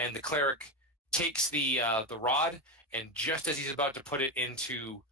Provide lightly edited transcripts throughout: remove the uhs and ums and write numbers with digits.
and the cleric takes the rod, and just as he's about to put it into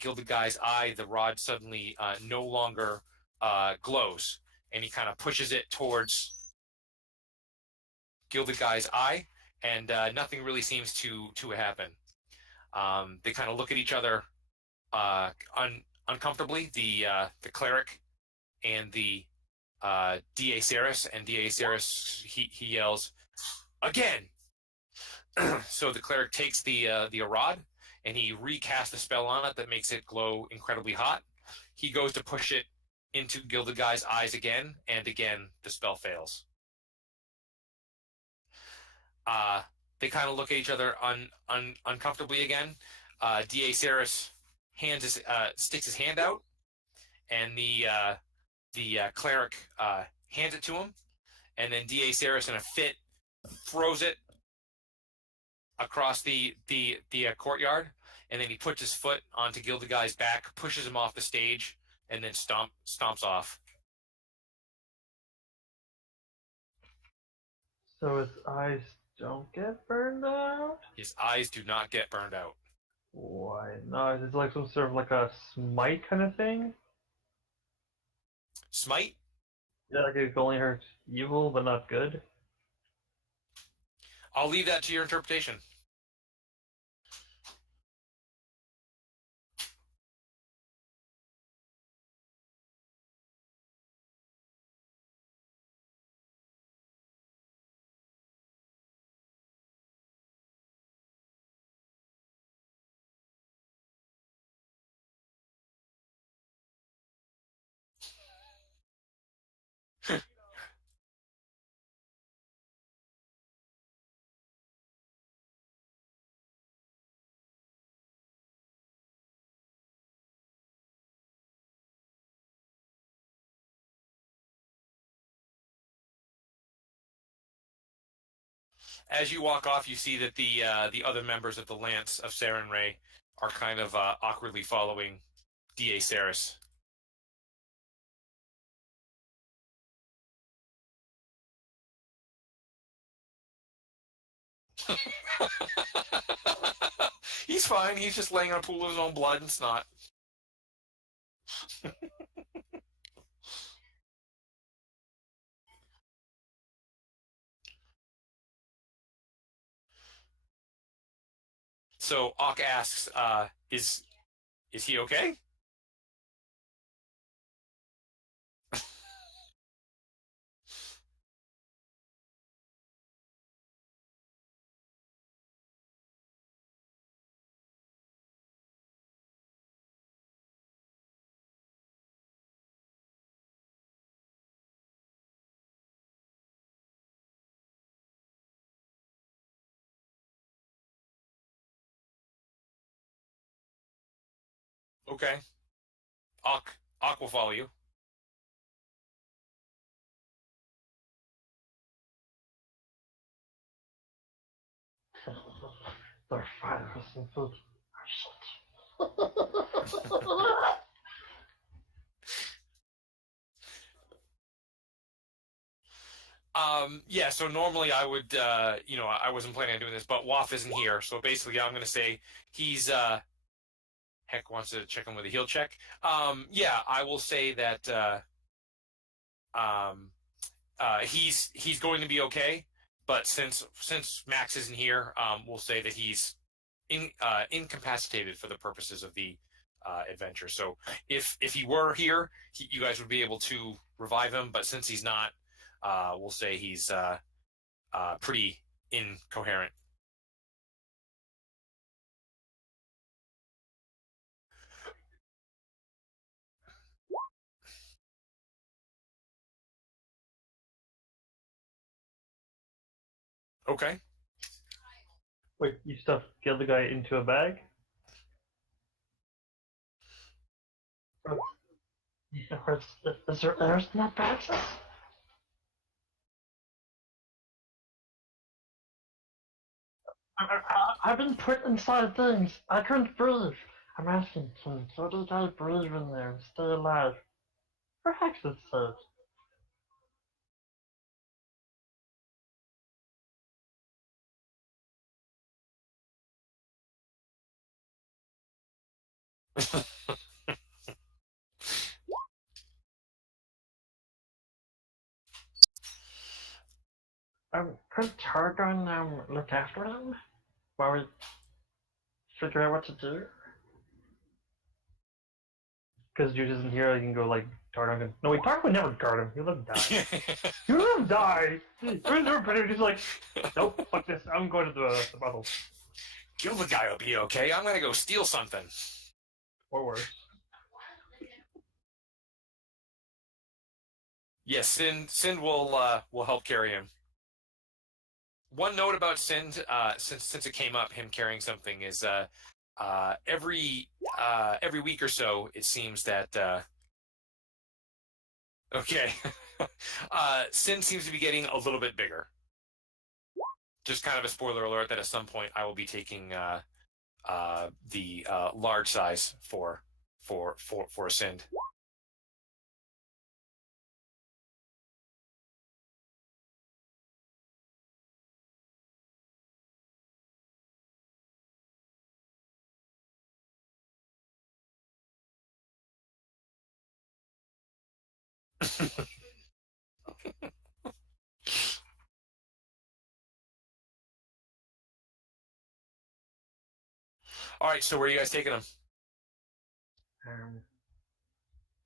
Gilded Guy's eye, the rod suddenly no longer glows, and he kind of pushes it towards Gilded Guy's eye, and nothing really seems to happen. They kind of look at each other uncomfortably. The cleric and the D.A. Saris, and D.A. Saris he yells again. So the cleric takes the rod and he recasts the spell on it that makes it glow incredibly hot. He goes to push it into Gilded Guy's eyes again, and again the spell fails. They kind of look at each other uncomfortably again. D.A. Saris sticks his hand out, and the cleric hands it to him, and then D.A. Saris in a fit throws it across the courtyard, and then he puts his foot onto Gilded Guy's back, pushes him off the stage, and then stomps off. So his eyes don't get burned out? His eyes do not get burned out. Why not? Is it like some sort of like a smite kind of thing? Smite? Yeah, like it only hurts evil but not good? I'll leave that to your interpretation. As you walk off, you see that the other members of the Lance of Sarenrae are kind of awkwardly following D.A. Saris. He's fine. He's just laying on a pool of his own blood and snot. So Ock asks, is he okay? Okay. Ock will follow you. They're fine for some food. Yeah, so normally I would, I wasn't planning on doing this, but Waff isn't here. So basically I'm going to say he's, Heck wants to check him with a heal check. Yeah, I will say that, he's going to be okay. But since Max isn't here, we'll say that he's incapacitated for the purposes of the adventure. So if he were here, you guys would be able to revive him. But since he's not, we'll say he's pretty incoherent. Okay. Wait, you stuffed Gilded Guy into a bag? Is there airs in that bag? I've been put inside things. I couldn't breathe. I'm asking, can Gilded Guy breathe in there and stay alive? Perhaps it's safe. Could Targon look after him while we figure out what to do? Because Jude isn't here, I can go like Targon. No, wait, Targon would never guard him. He would let him die. He would let him die. He's like, nope, fuck this. I'm going to the brothel. Kill the guy will be okay. I'm gonna go steal something. Or worse. Yes, Sind will help carry him. One note about Sind, since it came up, him carrying something is every week or so it seems that okay, Sind seems to be getting a little bit bigger. Just kind of a spoiler alert that at some point I will be taking the large size for Sind. All right, so where are you guys taking them?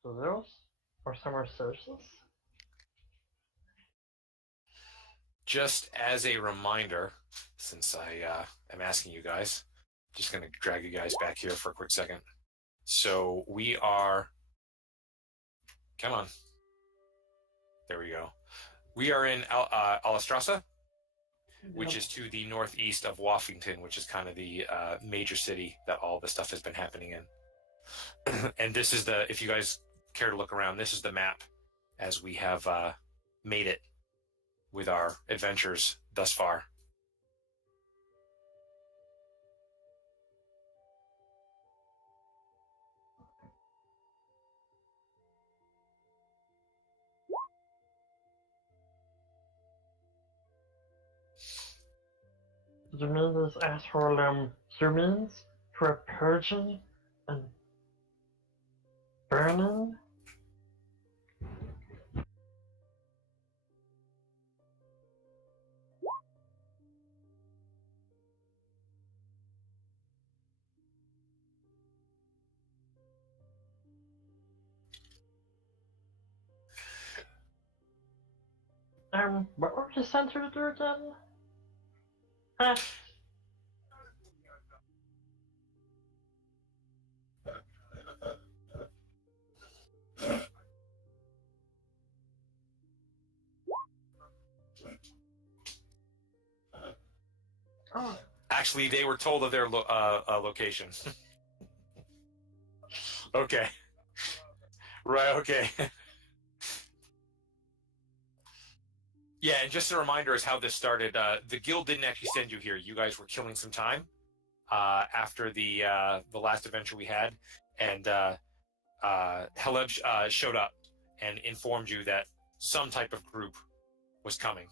Zeros? Or somewhere socialist? Just as a reminder, since I am asking you guys, just going to drag you guys back here for a quick second. So we are, come on. There we go. We are in Alastrasa, which is to the northeast of Washington, which is kind of the major city that all this stuff has been happening in. And this is the, if you guys care to look around, this is the map as we have made it with our adventures thus far. Zermines asked for Zermines for purging and burning. What were you sent to do again? Huh? Oh. Actually, they were told of their location. Okay. Right, okay. Yeah, and just a reminder is how this started. The guild didn't actually send you here. You guys were killing some time after the last adventure we had, and Heleb showed up and informed you that some type of group was coming.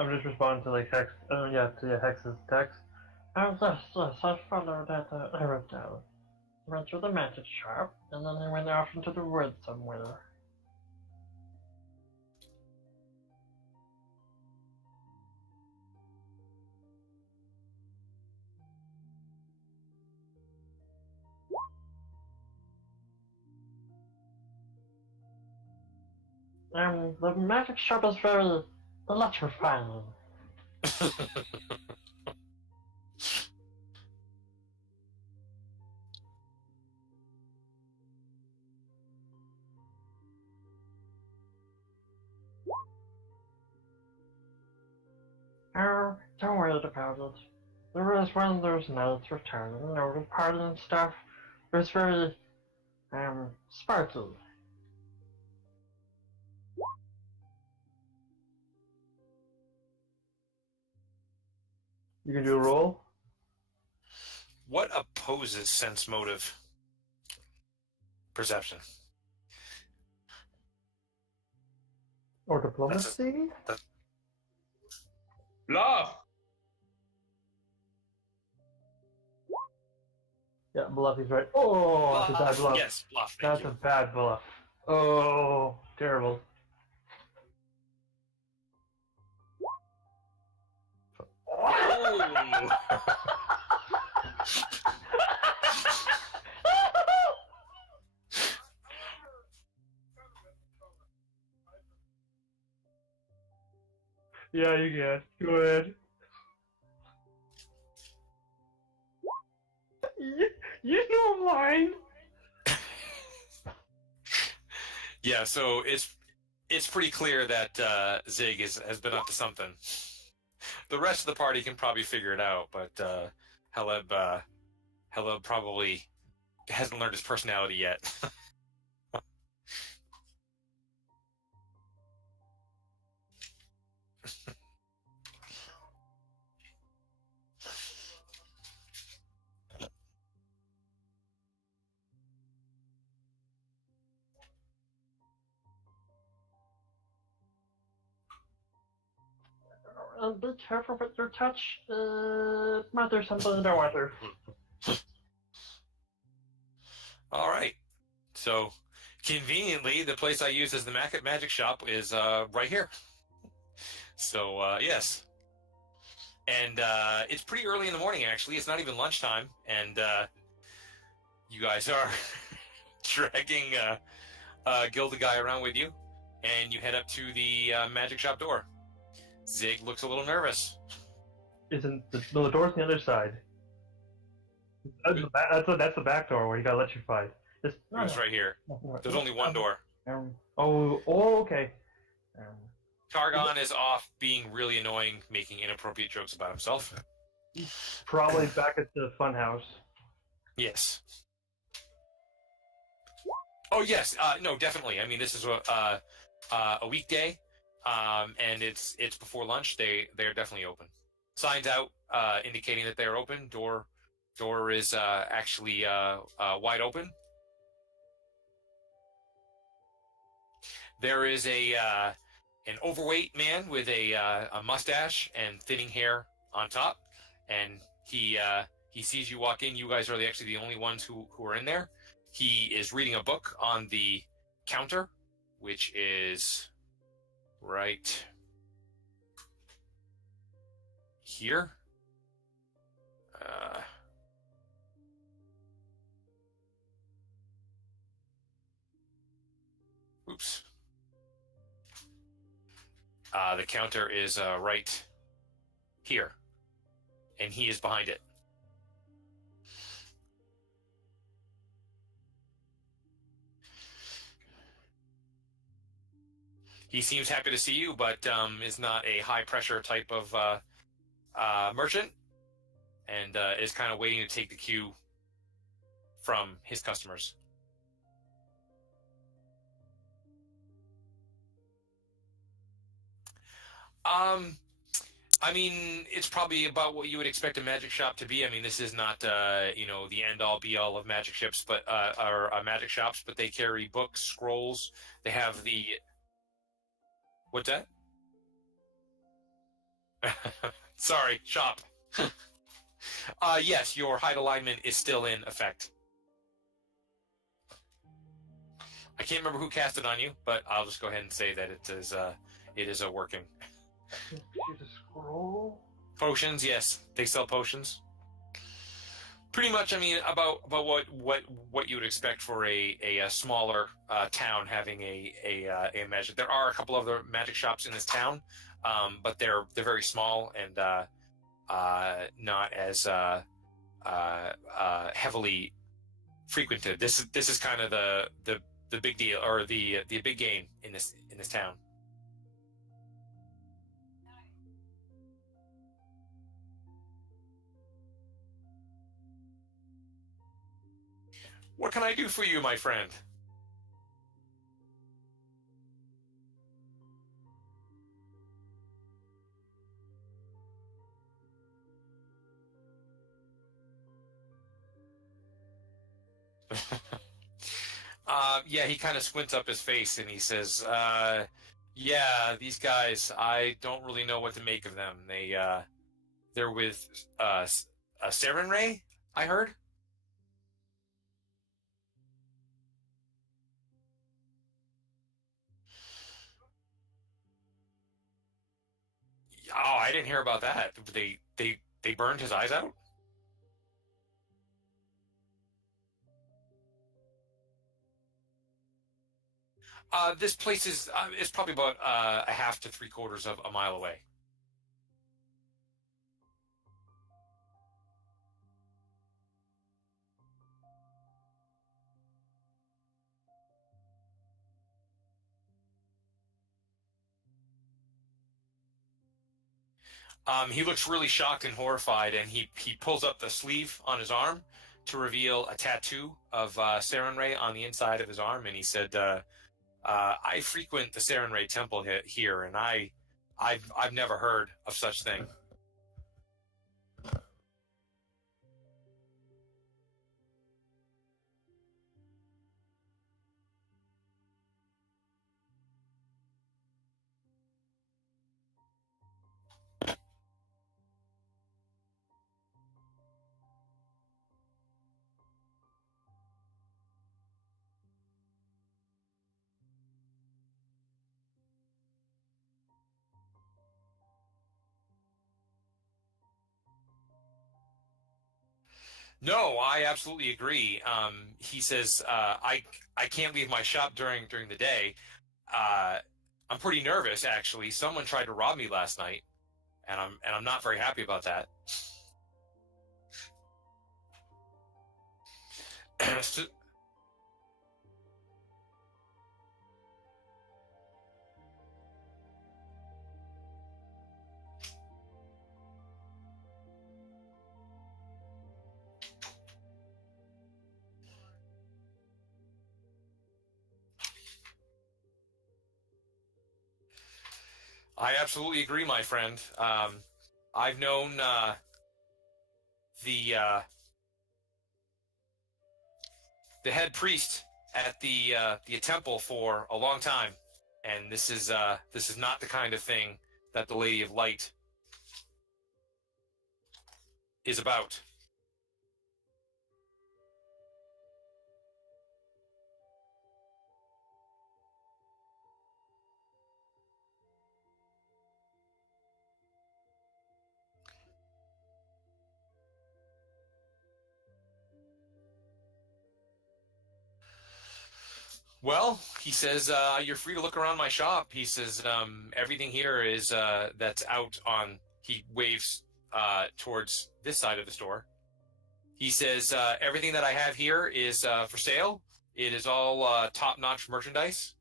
I'm just responding to like Hex. To Hex's text. Yes, I followed that arrow down. Went through the magic shop, and then they went off into the woods somewhere. The magic shop is very electrifying. Oh, don't worry about it. There is when there's knights returning, the party and stuff. It was very, sparkly. You can do a roll? What opposes sense motive? perception. Or diplomacy? Bluff. Yeah, bluff is right. Oh, that's a bad bluff. Yes, bluff. Thank That's you. a bad bluff. Oh, terrible. Oh. Yeah, you can. Go ahead. You know mine. Yeah, so it's pretty clear that Zig has been up to something. The rest of the party can probably figure it out, but Heleb probably hasn't learned his personality yet. Be careful with your touch. Might there's something in the water. All right. So conveniently, the place I use as the magic shop is right here. So yes, and it's pretty early in the morning. Actually, it's not even lunchtime, and you guys are dragging Gilda guy around with you, and you head up to the magic shop door. Zig looks a little nervous. Isn't the door's on the other side? That's the back door where you got electrified. It's right here. There's only one door. Oh, okay. Targon is off being really annoying, making inappropriate jokes about himself. Probably back at the funhouse. Yes. Oh yes. No, definitely. I mean, this is a weekday, and it's before lunch. They're definitely open. Signs out indicating that they are open. Door is actually wide open. There is an overweight man with a mustache and thinning hair on top, and he sees you walk in. You guys are actually the only ones who are in there. He is reading a book on the counter, which is right here. Oops. The counter is right here, and he is behind it. He seems happy to see you, but is not a high-pressure type of merchant, and is kind of waiting to take the cue from his customers. I mean, it's probably about what you would expect a magic shop to be. I mean, this is not, the end-all, be-all of magic ships, but or magic shops. But they carry books, scrolls. They have the. What's that? Sorry, shop. Yes, your height alignment is still in effect. I can't remember who cast it on you, but I'll just go ahead and say that it is working. She's a scroll. Potions, yes, they sell potions. Pretty much, I mean, about what you would expect for a smaller town having a magic. There are a couple of other magic shops in this town, but they're very small and not as heavily frequented. This is kind of the big deal, or the big game in this town. What can I do for you, my friend? Yeah, he kind of squints up his face and he says, "Yeah, these guys, I don't really know what to make of them. They're with Saren Ray, I heard." Oh, I didn't hear about that. They burned his eyes out. This place is probably about a half to three quarters of a mile away. He looks really shocked and horrified, and he pulls up the sleeve on his arm to reveal a tattoo of Saren Ray on the inside of his arm, and he said, "I frequent the Saren Ray temple here, and I've never heard of such thing." No, I absolutely agree. He says, I can't leave my shop during the day. Uh, I'm pretty nervous, actually. Someone tried to rob me last night, and I'm not very happy about that." So, I absolutely agree, my friend. I've known the uh, the head priest at the temple for a long time, and this is not the kind of thing that the Lady of Light is about. Well, he says, you're free to look around my shop. He says, everything here is that's out on. He waves towards this side of the store. He says, everything that I have here is for sale. It is all top-notch merchandise.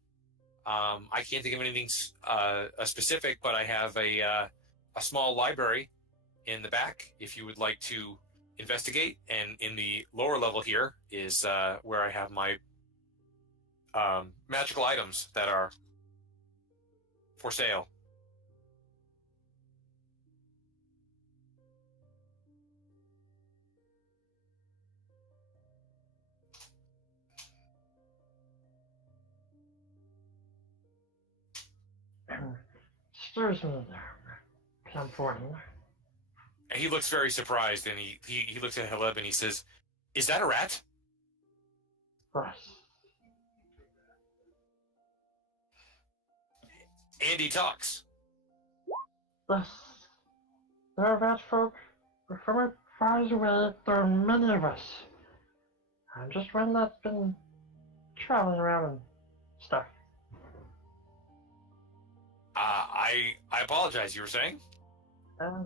I can't think of anything specific, but I have a small library in the back if you would like to investigate. And in the lower level here is where I have my magical items that are for sale. Excuse me there, Camphorn. And he looks very surprised, and he looks at Haleb and he says, "Is that a rat?" Yes. Andy talks. Yes. There are bad folk. We're from far away. There are many of us. I'm just one that's been traveling around and stuff. I apologize. You were saying? And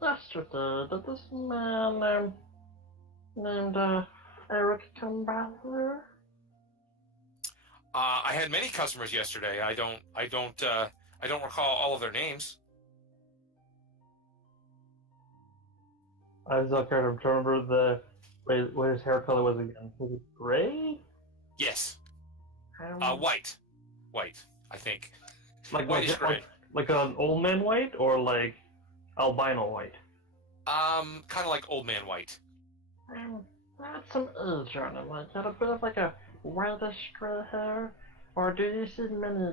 yesterday, did this man named Eric come by here? I had many customers yesterday. I don't recall all of their names. I was kind of trying to remember what his hair color was again. Was it gray? Yes. Um, White. White, I think. like Whitish gray. like an old man white or like albino white? Kind of like old man white. Had some age on him. Like had a bit of like a whitish gray hair, or do you see many